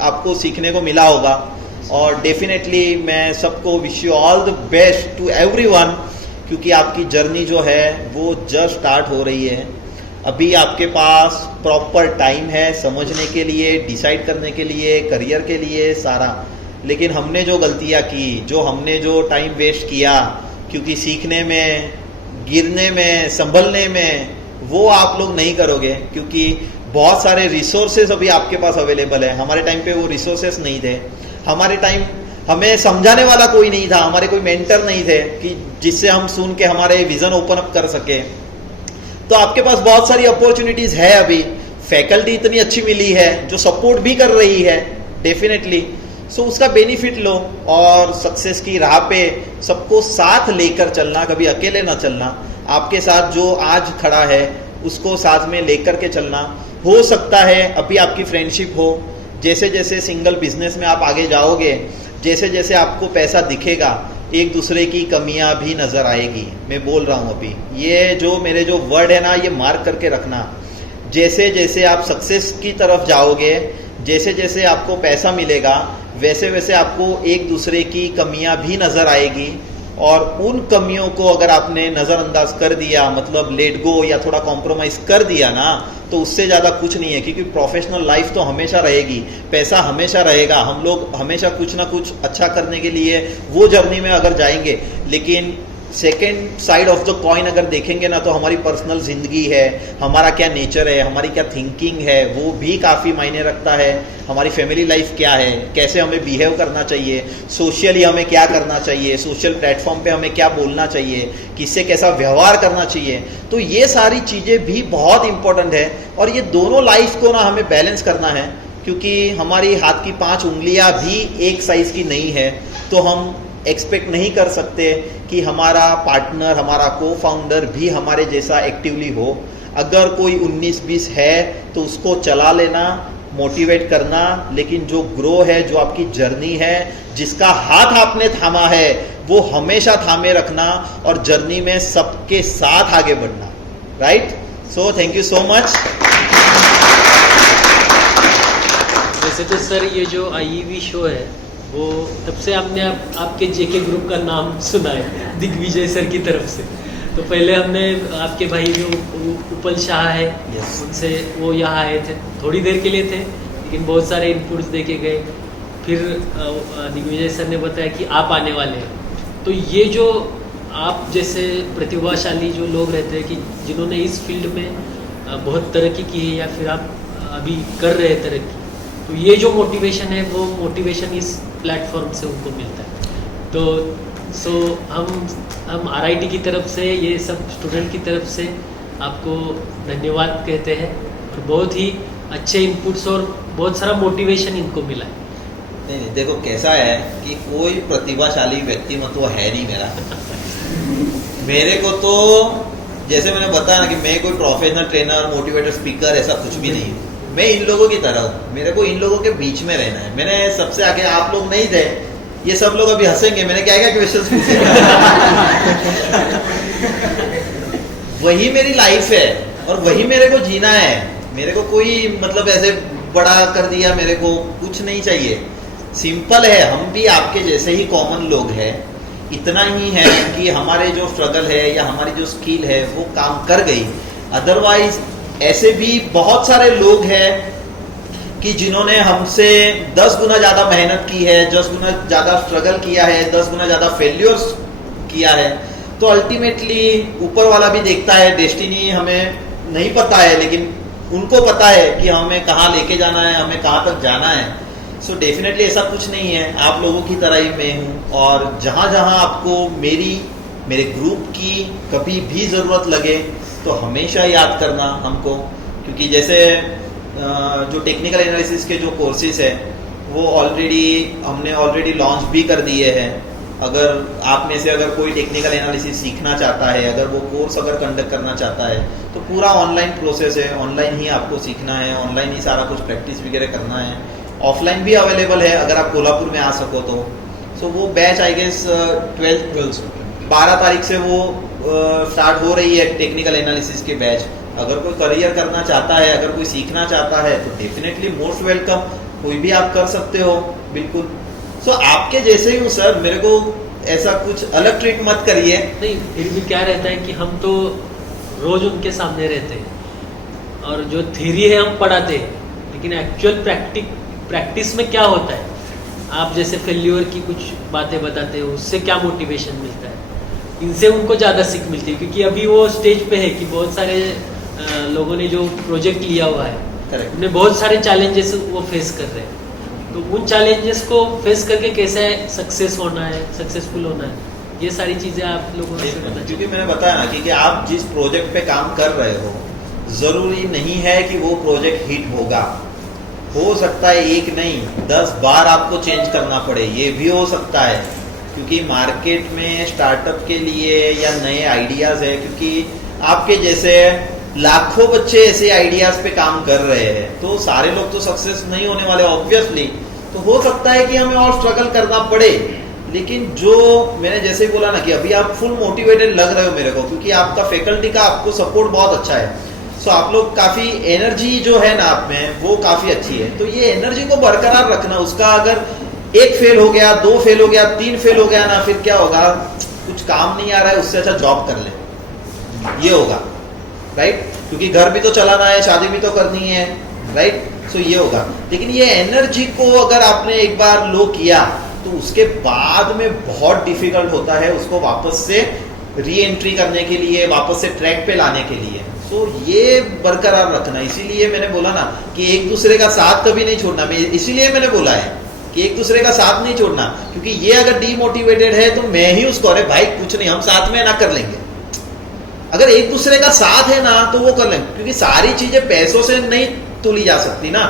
आपको सीखने को मिला होगा, और डेफिनेटली मैं सबको wish you all the best to everyone, क्योंकि आपकी जर्नी जो है वो जस्ट स्टार्ट हो रही है। अभी आपके पास प्रॉपर टाइम है समझने के लिए, डिसाइड करने के लिए, करियर के लिए सारा, लेकिन हमने जो गलतियाँ की, हमने जो टाइम वेस्ट किया, क्योंकि सीखने में, गिरने में, संभलने में, वो आप लोग नहीं करोगे, क्योंकि बहुत सारे रिसोर्सेज अभी आपके पास अवेलेबल है। हमारे टाइम पे वो रिसोर्सेज नहीं थे, हमारे टाइम हमें समझाने वाला कोई नहीं था, हमारे कोई मेंटर नहीं थे कि जिससे हम सुन के हमारे विजन ओपन अप कर सके। तो आपके पास बहुत सारी अपॉर्चुनिटीज है, अभी फैकल्टी इतनी अच्छी मिली है जो सपोर्ट भी कर रही है डेफिनेटली। सो उसका बेनिफिट लो और सक्सेस की राह पे सबको साथ लेकर चलना, कभी अकेले ना चलना। आपके साथ जो आज खड़ा है उसको साथ में लेकर के चलना। हो सकता है अभी आपकी फ्रेंडशिप हो, जैसे जैसे सिंगल बिजनेस में आप आगे जाओगे, जैसे जैसे आपको पैसा दिखेगा, एक दूसरे की कमियां भी नजर आएगी। मैं बोल रहा हूँ अभी, ये जो मेरे जो वर्ड है ना, ये मार्क करके रखना। जैसे जैसे आप सक्सेस की तरफ जाओगे, जैसे जैसे आपको पैसा मिलेगा, वैसे वैसे आपको एक दूसरे की कमियां भी नजर आएगी, और उन कमियों को अगर आपने नज़रअंदाज कर दिया, मतलब लेट गो या थोड़ा कॉम्प्रोमाइज़ कर दिया ना, तो उससे ज़्यादा कुछ नहीं है। क्योंकि प्रोफेशनल लाइफ तो हमेशा रहेगी, पैसा हमेशा रहेगा, हम लोग हमेशा कुछ ना कुछ अच्छा करने के लिए वो जर्नी में अगर जाएंगे। लेकिन second side of the coin अगर देखेंगे ना, तो हमारी पर्सनल ज़िंदगी है, हमारा क्या नेचर है, हमारी क्या थिंकिंग है, वो भी काफ़ी मायने रखता है। हमारी फैमिली लाइफ क्या है, कैसे हमें बिहेव करना चाहिए, सोशली हमें क्या करना चाहिए, सोशल प्लेटफॉर्म पे हमें क्या बोलना चाहिए, किससे कैसा व्यवहार करना चाहिए। तो ये सारी चीज़ें भी बहुत इंपॉर्टेंट है, और ये दोनों लाइफ को ना हमें बैलेंस करना है, क्योंकि हमारी हाथ की 5 उंगलियां भी एक साइज़ की नहीं है। तो हम एक्सपेक्ट नहीं कर सकते कि हमारा पार्टनर, हमारा को फाउंडर भी हमारे जैसा एक्टिवली हो। अगर कोई 19-20 है तो उसको चला लेना, मोटिवेट करना, लेकिन जो ग्रो है, जो आपकी जर्नी है, जिसका हाथ आपने थामा है, वो हमेशा थामे रखना और जर्नी में सबके साथ आगे बढ़ना। Right? So thank you so much. वैसे तो सर ये जो IEV शो है, वो तब से आपने आपके JK ग्रुप का नाम सुना है दिग्विजय सर की तरफ से। तो पहले हमने आपके भाई जो उपल शाह है, उनसे वो यहाँ आए थे, थोड़ी देर के लिए थे, लेकिन बहुत सारे इनपुट्स दे के गए। फिर दिग्विजय सर ने बताया कि आप आने वाले हैं। तो ये जो आप जैसे प्रतिभाशाली जो लोग रहते हैं कि जिन्होंने इस फील्ड में बहुत तरक्की की है, या फिर आप अभी कर रहे हैं तरक्की, तो ये जो मोटिवेशन है, वो मोटिवेशन इस प्लेटफॉर्म से उनको मिलता है। तो हम RIT की तरफ से, ये सब स्टूडेंट की तरफ से आपको धन्यवाद कहते हैं, और बहुत ही अच्छे इनपुट्स और बहुत सारा मोटिवेशन इनको मिला है। नहीं, देखो कैसा है कि कोई प्रतिभाशाली व्यक्तिमत्व है नहीं मेरा। मेरे को तो जैसे मैंने बताया ना कि मैं कोई प्रोफेशनल ट्रेनर, मोटिवेटर, स्पीकर ऐसा कुछ भी नहीं हूँ। मैं इन लोगों की तरह हूँ, मेरे को इन लोगों के बीच में रहना है। मैंने सबसे आगे, आप लोग नहीं थे, ये सब लोग अभी हंसेंगे, मैंने क्या क्या क्वेश्चंस पूछे। वही मेरी लाइफ है और वही मेरे को जीना है। मेरे को कोई मतलब ऐसे बड़ा कर दिया, मेरे को कुछ नहीं चाहिए। सिंपल है, हम भी आपके जैसे ही कॉमन लोग हैं। इतना ही है कि हमारे जो स्ट्रगल है या हमारी जो स्किल है वो काम कर गई। अदरवाइज ऐसे भी बहुत सारे लोग हैं कि जिन्होंने हमसे 10 गुना ज़्यादा मेहनत की है, 10 गुना ज़्यादा स्ट्रगल किया है, 10 गुना ज़्यादा फेल्योर्स किया है। तो अल्टीमेटली ऊपर वाला भी देखता है, डेस्टिनी हमें नहीं पता है, लेकिन उनको पता है कि हमें कहाँ लेके जाना है, हमें कहाँ तक जाना है। सो डेफिनेटली ऐसा कुछ नहीं है, आप लोगों की तरह ही मैं हूँ, और जहाँ जहाँ आपको मेरे ग्रुप की कभी भी ज़रूरत लगे, तो हमेशा याद करना हमको, क्योंकि जैसे जो टेक्निकल एनालिसिस के जो कोर्सेज है वो हमने ऑलरेडी लॉन्च भी कर दिए हैं। अगर आप में से अगर कोई टेक्निकल एनालिसिस सीखना चाहता है, अगर वो कोर्स अगर कंडक्ट करना चाहता है, तो पूरा ऑनलाइन प्रोसेस है, ऑनलाइन ही आपको सीखना है, ऑनलाइन ही सारा कुछ प्रैक्टिस वगैरह करना है। ऑफलाइन भी अवेलेबल है अगर आप कोल्हापुर में आ सको तो। सो वो बैच आई गेस 12 तारीख से वो स्टार्ट हो रही है, टेक्निकल एनालिसिस के बैच। अगर कोई करियर करना चाहता है, अगर कोई सीखना चाहता है तो डेफिनेटली मोस्ट वेलकम, कोई भी आप कर सकते हो बिल्कुल। सो आपके जैसे ही हूँ सर, मेरे को ऐसा कुछ अलग ट्रीट मत करिए। नहीं, फिर भी क्या रहता है कि हम तो रोज उनके सामने रहते हैं और जो थ्योरी है हम पढ़ाते हैं, लेकिन एक्चुअल प्रैक्टिस में क्या होता है, आप जैसे फेल्यूर की कुछ बातें बताते हो, उससे क्या मोटिवेशन मिलता है, इनसे उनको ज़्यादा सीख मिलती है। क्योंकि अभी वो स्टेज पे है कि बहुत सारे लोगों ने जो प्रोजेक्ट लिया हुआ है, उन्हें बहुत सारे चैलेंजेस वो फेस कर रहे हैं। तो उन चैलेंजेस को फेस करके कैसे सक्सेस होना है, सक्सेसफुल होना है, ये सारी चीज़ें आप लोगों से पता चले। क्योंकि मैंने बताया ना कि आप जिस प्रोजेक्ट पे काम कर रहे हो, ज़रूरी नहीं है कि वो प्रोजेक्ट हिट होगा। हो सकता है 1 नहीं 10 बार आपको चेंज करना पड़े, ये भी हो सकता है। क्योंकि मार्केट में स्टार्टअप के लिए या नए आइडियाज़ है, क्योंकि आपके जैसे लाखों बच्चे ऐसे आइडियाज़ पे काम कर रहे हैं, तो सारे लोग तो सक्सेस नहीं होने वाले ऑब्वियसली। तो हो सकता है कि हमें और स्ट्रगल करना पड़े, लेकिन जो मैंने जैसे बोला ना कि अभी आप फुल मोटिवेटेड लग रहे हो मेरे को, क्योंकि आपका फैकल्टी का आपको सपोर्ट बहुत अच्छा है। सो आप लोग काफ़ी एनर्जी जो है ना आप में, वो काफ़ी अच्छी है। तो ये एनर्जी को बरकरार रखना। उसका अगर 1 फेल हो गया, 2 फेल हो गया, 3 फेल हो गया ना, फिर क्या होगा, कुछ काम नहीं आ रहा है, उससे अच्छा जॉब कर ले, ये होगा, राइट। क्योंकि घर भी तो चलाना है, शादी भी तो करनी है, राइट। सो ये होगा। लेकिन ये एनर्जी को अगर आपने एक बार लो किया, तो उसके बाद में बहुत डिफिकल्ट होता है उसको वापस से री एंट्री करने के लिए, वापस से ट्रैक पे लाने के लिए। तो ये बरकरार रखना। इसीलिए मैंने बोला ना कि एक दूसरे का साथ कभी नहीं छोड़ना। इसीलिए मैंने बोला है कि एक दूसरे का साथ नहीं छोड़ना, क्योंकि ये अगर डीमोटिवेटेड है तो मैं ही उसको, अरे भाई कुछ नहीं, हम साथ में ना कर लेंगे। अगर एक दूसरे का साथ है ना तो वो कर लेंगे, क्योंकि सारी चीजें पैसों से नहीं तुली जा सकती ना।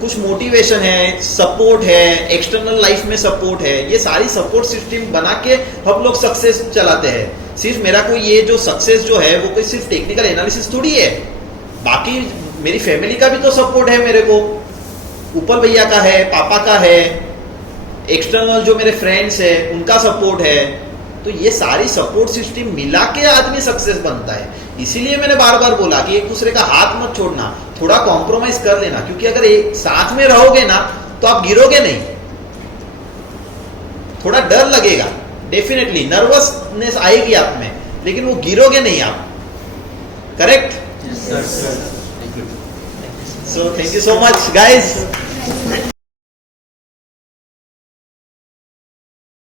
कुछ मोटिवेशन है, सपोर्ट है, एक्सटर्नल लाइफ में सपोर्ट है, ये सारी सपोर्ट सिस्टम बना के हम लोग सक्सेस चलाते हैं। सिर्फ मेरा कोई ये जो सक्सेस जो है वो कोई सिर्फ टेक्निकल एनालिसिस थोड़ी है, बाकी मेरी फैमिली का भी तो सपोर्ट है मेरे को। ऊपर भैया का है, पापा का है, एक्सटर्नल जो मेरे फ्रेंड्स है उनका सपोर्ट है। तो ये सारी सपोर्ट सिस्टम मिला के आदमी सक्सेस बनता है। इसीलिए मैंने बार बार बोला कि एक दूसरे का हाथ मत छोड़ना, थोड़ा कॉम्प्रोमाइज कर लेना, क्योंकि अगर एक साथ में रहोगे ना तो आप गिरोगे नहीं। थोड़ा डर लगेगा, डेफिनेटली नर्वसनेस आएगी आप में, लेकिन वो गिरोगे नहीं आप। Correct? So thank you so much guys.